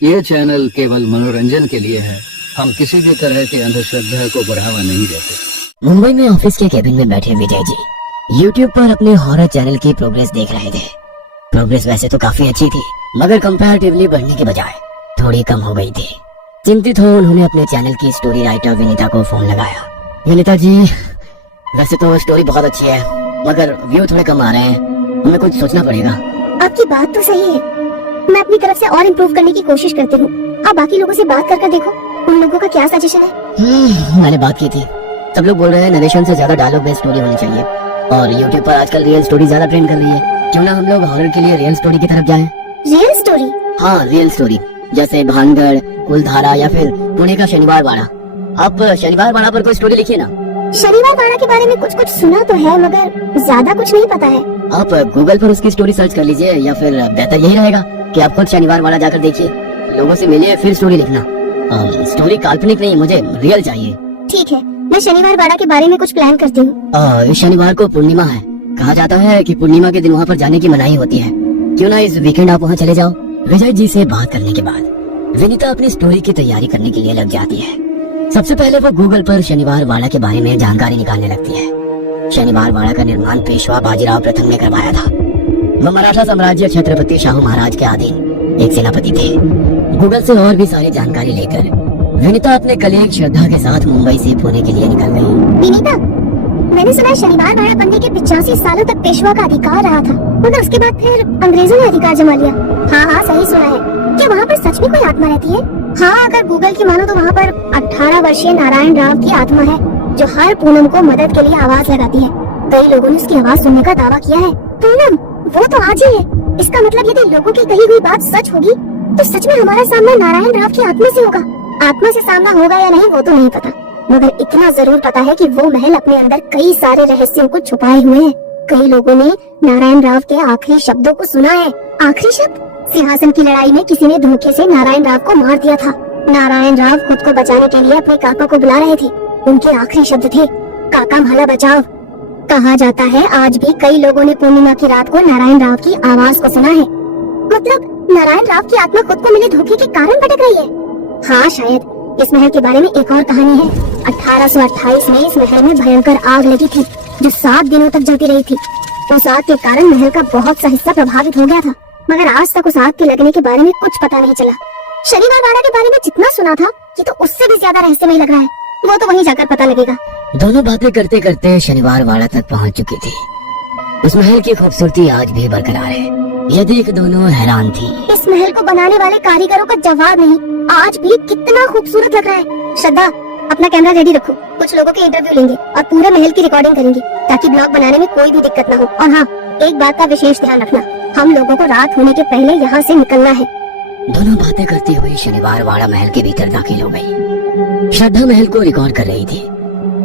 ये चैनल केवल मनोरंजन के लिए है। हम किसी भी तरह की अंधश्रद्धा को बढ़ावा नहीं देते। मुंबई में ऑफिस के केबिन में बैठे विजय जी YouTube पर अपने हॉरर चैनल की प्रोग्रेस देख रहे थे। प्रोग्रेस वैसे तो काफी अच्छी थी, मगर कंपैरेटिवली बढ़ने के बजाय थोड़ी कम हो गई थी। चिंतित हो उन्होंने अपने चैनल की स्टोरी राइटर विनीता को फोन लगाया। विनीता जी, वैसे तो स्टोरी बहुत अच्छी है, मगर व्यू थोड़े कम आ रहे हैं, हमें कुछ सोचना पड़ेगा। आपकी बात तो सही है, मैं अपनी तरफ से और इम्प्रूव करने की कोशिश करती हूँ। आप बाकी लोगों से बात कर देखो, उन लोगों का क्या सजेशन है। मैंने बात की थी, सब लोग बोल रहे हैं नरेशन से ज्यादा डायलॉग बेस्ड स्टोरी होनी चाहिए, और YouTube पर आजकल रियल स्टोरी ज्यादा ट्रेंड कर रही है। क्यों ना हम लोग हॉरर के लिए रियल स्टोरी की तरफ जाएं? Real story? हाँ, रियल स्टोरी, जैसे भानगढ़, कुलधारा या फिर पुणे का शनिवार वाड़ा। आप शनिवार वाड़ा पर कोई स्टोरी लिखिए ना। शनिवार वाड़ा के बारे में कुछ सुना तो है, मगर ज्यादा कुछ नहीं पता है। आप गूगल पर उसकी स्टोरी सर्च कर लीजिए, या फिर बेहतर यही रहेगा कि आप खुद शनिवार वाड़ा जाकर देखिए, लोगों से मिलिए, फिर स्टोरी लिखना। स्टोरी काल्पनिक नहीं, मुझे रियल चाहिए। ठीक है, मैं शनिवार वाड़ा के बारे में कुछ प्लान करती हूँ। इस शनिवार को पूर्णिमा है, कहा जाता है कि पूर्णिमा के दिन वहाँ पर जाने की मनाही होती है। क्यों ना इस वीकेंड आप वहाँ चले जाओ। विजय जी से बात करने के बाद विनीता अपनी स्टोरी की तैयारी करने के लिए लग जाती है। सबसे पहले वो गूगल पर शनिवार वाड़ा के बारे में जानकारी निकालने लगती है। शनिवार वाड़ा का निर्माण पेशवा बाजीराव प्रथम ने करवाया था। वह मराठा साम्राज्य छत्रपति शाहू महाराज के अधीन एक सेनापति थे। गूगल से और भी सारी जानकारी लेकर विनीता अपने कलीग श्रद्धा के साथ मुंबई से पुणे के लिए निकल गई। विनीता, मैंने सुना है शनिवार वाड़ा बनने के 85 सालों तक पेशवा का अधिकार रहा था, मगर उसके बाद फिर अंग्रेजों ने अधिकार जमा लिया। हाँ, सही सुना है। क्या वहाँ पर सच में कोई आत्मा रहती है? हाँ, अगर गूगल की मानो तो वहाँ पर 18 वर्षीय नारायण राव की आत्मा है, जो हर पूनम को मदद के लिए आवाज लगाती है। कई लोगों ने उसकी आवाज सुनने का दावा किया है। पूनम, वो तो आज ही है। इसका मतलब यदि लोगों की कही हुई बात सच होगी, तो सच में हमारा सामना नारायण राव की आत्मा से होगा। आत्मा से सामना होगा या नहीं वो तो नहीं पता, मगर इतना जरूर पता है कि वो महल अपने अंदर कई सारे रहस्यों को छुपाए हुए है। कई लोगों ने नारायण राव के आखिरी शब्दों को सुना है। आखिरी शब्द? सिंहासन की लड़ाई में किसी ने धोखे से नारायण राव को मार दिया था। नारायण राव खुद को बचाने के लिए अपने काका को बुला रहे थे। उनके आखिरी शब्द थे, काका भाला बचाओ। कहा जाता है आज भी कई लोगों ने पूर्णिमा की रात को नारायण राव की आवाज को सुना है। मतलब नारायण राव की आत्मा खुद को मिले धोखे के कारण भटक रही है। हाँ, शायद। इस महल के बारे में एक और कहानी है। 1828 में इस महल में भयंकर आग लगी थी, जो 7 दिनों तक जलती रही थी। उस आग के कारण महल का बहुत सा हिस्सा प्रभावित हो गया था, मगर आज तक उस आग के लगने के बारे में कुछ पता नहीं चला। शनिवार वाड़ा के बारे में जितना सुना था, ये तो उससे भी ज्यादा रहस्यमय लग रहा है। वो तो वहीं जाकर पता लगेगा। दोनों बातें करते करते शनिवार वाड़ा तक पहुंच चुकी थी। उस महल की खूबसूरती आज भी बरकरार है। यह देख दोनों हैरान थी। इस महल को बनाने वाले कारीगरों का जवाब नहीं, आज भी कितना खूबसूरत लग रहा है। श्रद्धा, अपना कैमरा रेडी रखो, कुछ लोगों के इंटरव्यू लेंगे और पूरे महल की रिकॉर्डिंग करेंगे, ताकि ब्लॉग बनाने में कोई भी दिक्कत न हो। और हाँ, एक बात का विशेष ध्यान रखना, हम लोगों को रात होने के पहले यहाँ से निकलना है। दोनों बातें करती हुई शनिवार वाड़ा महल के भीतर दाखिल हो गई। श्रद्धा महल को रिकॉर्ड कर रही थी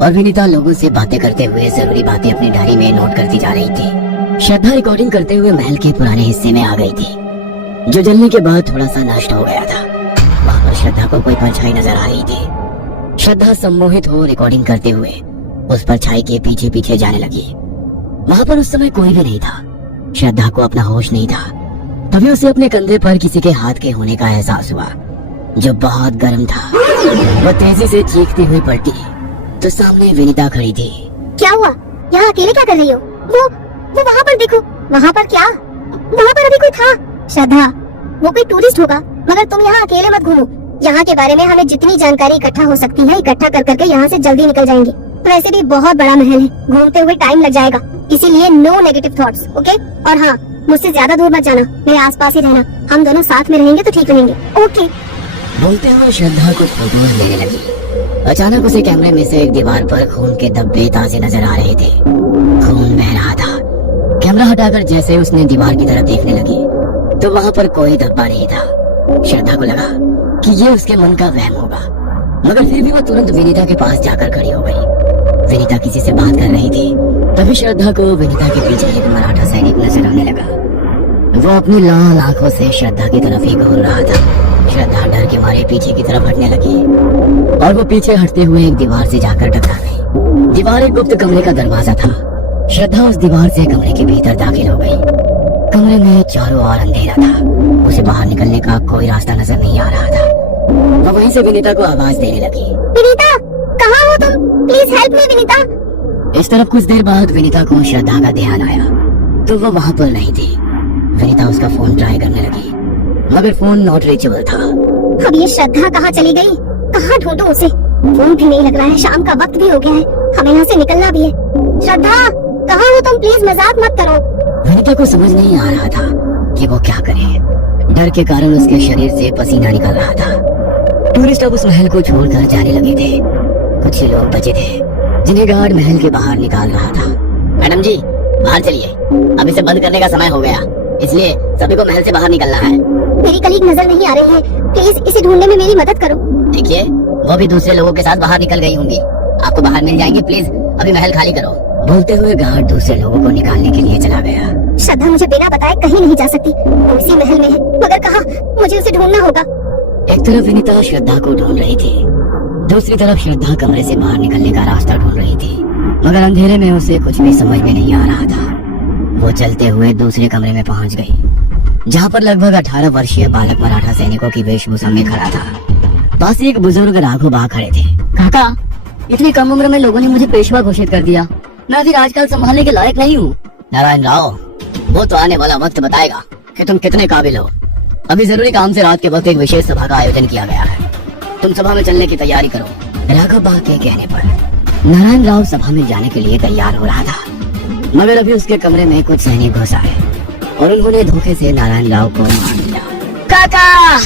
और विनीता लोगों से बातें करते हुए जरूरी बातें अपनी डायरी में नोट करती जा रही थी। श्रद्धा रिकॉर्डिंग करते हुए महल के पुराने हिस्से में आ गई थी, जो जलने के बाद थोड़ा सा नष्ट हो गया था। वहाँ पर श्रद्धा को कोई परछाई नजर आ रही थी। श्रद्धा सम्मोहित हो रिकॉर्डिंग करते हुए उस परछाई के पीछे पीछे जाने लगी। वहाँ पर उस समय कोई भी नहीं था। श्रद्धा को अपना होश नहीं था। तभी उसे अपने कंधे पर किसी के हाथ के होने का एहसास हुआ, जो बहुत गर्म था। वह तेजी से चीखती हुई पलटी तो सामने विनीता खड़ी थी। क्या हुआ? यहाँ अकेले क्या कर रही हो? वो वहाँ पर देखो। वहाँ पर क्या? वहाँ पर अभी कोई था। श्रद्धा, वो कोई टूरिस्ट होगा, मगर तुम यहाँ अकेले मत घूमो। यहाँ के बारे में हमें जितनी जानकारी इकट्ठा हो सकती है इकट्ठा कर करके यहाँ से जल्दी निकल जाएंगे। वैसे भी बहुत बड़ा महल है, घूमते हुए टाइम लग जाएगा, इसीलिए नो नेगेटिव थॉट्स, ओके? और हाँ, मुझसे ज्यादा दूर मत जाना, मेरे आसपास ही रहना। हम दोनों साथ में रहेंगे तो ठीक रहेंगे, ओके? बोलते हुए श्रद्धा कुछ फोटोज लेने लगी। अचानक उसे कैमरे में से एक दीवार पर खून के धब्बे ताजे नजर आ रहे थे। खून बह रहा था। कैमरा हटाकर जैसे उसने दीवार की तरफ देखने लगी तो वहाँ पर कोई धब्बा नहीं था। श्रद्धा को लगा कि ये उसके मन का वहम होगा, मगर फिर भी वो तुरंत विनीता के पास जाकर खड़ी हो गई। विनीता किसी से बात कर रही थी। तभी श्रद्धा को विनीता के पीछे एक मराठा सैनिक नजर आने लगा। वो अपनी लाल आंखों से श्रद्धा की तरफ ही घूर रहा था। श्रद्धा डर के मारे पीछे की तरफ हटने लगी और वो पीछे हटते हुए एक दीवार से जाकर टकरा गई। दीवार एक गुप्त कमरे का दरवाजा था। श्रद्धा उस दीवार से कमरे के भीतर दाखिल हो गई। कमरे में चारों ओर अंधेरा था। उसे बाहर निकलने का कोई रास्ता नजर नहीं आ रहा था। वो वहीं से विनीता को आवाज देने लगी। विनीता, कहाँ हो तुम? Please help me Vinita. इस तरफ कुछ देर बाद विनीता को श्रद्धा का ध्यान आया तो वो वहाँ पर नहीं थी। विनीता उसका फोन ट्राई करने लगी मगर फोन नॉट रीचेबल था। अब ये श्रद्धा कहाँ चली गई? कहाँ ढूंढूं उसे? फोन भी नहीं लग रहा है, शाम का वक्त भी हो गया है, हमें यहाँ से निकलना भी है। श्रद्धा, कहाँ हो तुम? प्लीज मजाक मत करो। विनीता को समझ नहीं आ रहा था कि वो क्या करे। डर के कारण उसके शरीर से पसीना निकल रहा था। टूरिस्ट अब उस महल को छोड़कर जाने लगे थे। कुछ ही लोग बचे थे जिन्हें गार्ड महल के बाहर निकाल रहा था। मैडम जी, बाहर चलिए, अब इसे बंद करने का समय हो गया, इसलिए सभी को महल से बाहर निकलना है। मेरी कलीग नजर नहीं आ रही है, प्लीज इसे ढूंढने में मेरी मदद करो। देखिए, वो भी दूसरे लोगों के साथ बाहर निकल गई होंगी, आपको बाहर मिल जाएंगे, प्लीज अभी महल खाली करो। बोलते हुए गार्ड दूसरे लोगों को निकालने के लिए चला गया। श्रद्धा मुझे बिना बताए कहीं नहीं जा सकती, वो इसी महल में है, मगर कहाँ? मुझे उसे ढूंढना होगा। एक तरफ विनीता श्रद्धा को ढूंढ रही थी, दूसरी तरफ श्रद्धा कमरे से बाहर निकलने का रास्ता ढूंढ रही थी, मगर अंधेरे में उसे कुछ भी समझ में नहीं आ रहा था। वो चलते हुए दूसरे कमरे में पहुंच गई, जहाँ पर लगभग 18 वर्षीय बालक मराठा सैनिकों की वेशभूषा में खड़ा था। पास ही एक बुजुर्ग राघो बा खड़े थे। काका, इतनी कम उम्र में लोगों ने मुझे पेशवा घोषित कर दिया, मैं फिर आजकल संभालने के लायक नहीं हूँ। नारायण राव, वो तो आने वाला वक्त बताएगा कि तुम कितने काबिल हो। अभी जरूरी काम से रात के वक्त एक विशेष सभा का आयोजन किया गया है, तुम सभा में चलने की तैयारी करो। राघव बा के कहने पर नारायण राव सभा में जाने के लिए तैयार हो रहा था, मगर अभी उसके कमरे में कुछ सैनिक घुस आए और उन्होंने धोखे से नारायण राव को मार दिया। काका,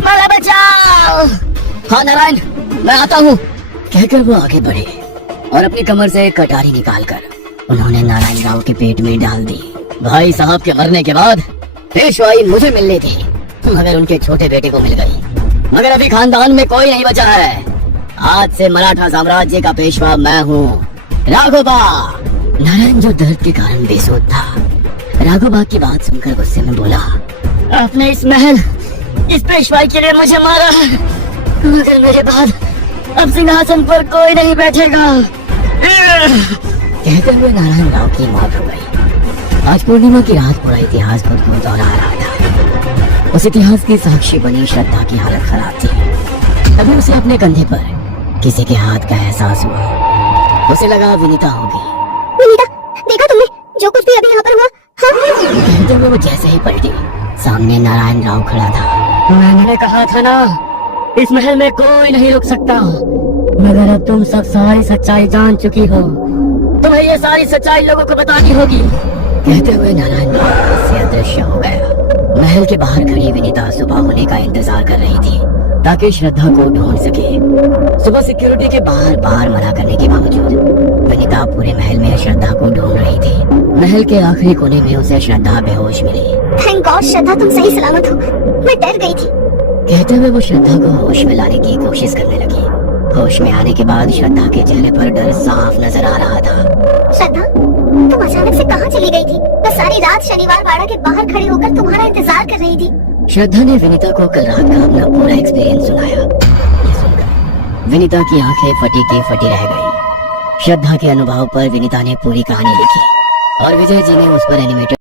मारा बचाओ। हाँ नारायण, मैं आता हूँ, कहकर वो आगे बढ़े और अपनी कमर से एक कटारी निकालकर उन्होंने नारायण राव के पेट में डाल दी। भाई साहब के मरने के बाद पेशवाई मुझे मिलनी थी, मगर उनके छोटे बेटे को मिल गई, मगर अभी खानदान में कोई नहीं बचा है। आज से मराठा साम्राज्य का पेशवा मैं हूँ, राघोबा। नारायण जो दर्द के कारण बेसुध था, राघोबा की बात सुनकर गुस्से में बोला, आपने इस महल, इस पेशवाई के लिए मुझे मारा है, मगर मेरे बाद अब सिंहासन पर कोई नहीं बैठेगा। कहते हुए नारायण राव की मौत हो गई। आज पूर्णिमा की रात पूरा इतिहास खुद को दोहरा रहा था। उस इतिहास की साक्षी बनी श्रद्धा की हालत खराब थी। तभी उसे अपने कंधे पर किसी के हाथ का एहसास हुआ। उसे लगा विनीता होगी। विनीता, देखा तुमने जो कुछ भी अभी यहाँ पर हुआ? हाँ? कहते हुए वो जैसे ही पलटी, सामने नारायण राव खड़ा था। मैंने कहा था ना, इस महल में कोई नहीं रुक सकता, मगर अब तुम सब सारी सच्चाई जान चुकी हो, तुम्हें ये सारी सच्चाई लोगों को बतानी होगी। कहते हुए नारायण राव से अदृश्य हो गया। महल के बाहर खड़ी विनीता सुबह होने का इंतजार कर रही थी ताकि श्रद्धा को ढूंढ सके। सुबह सिक्योरिटी के बार मना करने के बावजूद विनीता पूरे महल में श्रद्धा को ढूंढ रही थी। महल के आखिरी कोने में उसे श्रद्धा बेहोश मिली। थैंक गॉड श्रद्धा, तुम सही सलामत हो, मैं डर गई थी। कहते हुए वो श्रद्धा को होश में लाने की कोशिश करने लगी। होश में आने के बाद श्रद्धा के चेहरे पर डर साफ नजर आ रहा था। श्रद्धा, तुम अचानक से कहाँ चली गई थी? मैं सारी रात शनिवार बाड़ा के बाहर खड़े होकर तुम्हारा इंतजार कर रही थी। श्रद्धा ने विनीता को कल रात का अपना पूरा एक्सपीरियंस सुनाया। ये सुनकर विनीता की आंखें फटी की फटी रह गई। श्रद्धा के अनुभव पर विनीता ने पूरी कहानी लिखी और विजय जी ने उस पर एनिमेटेड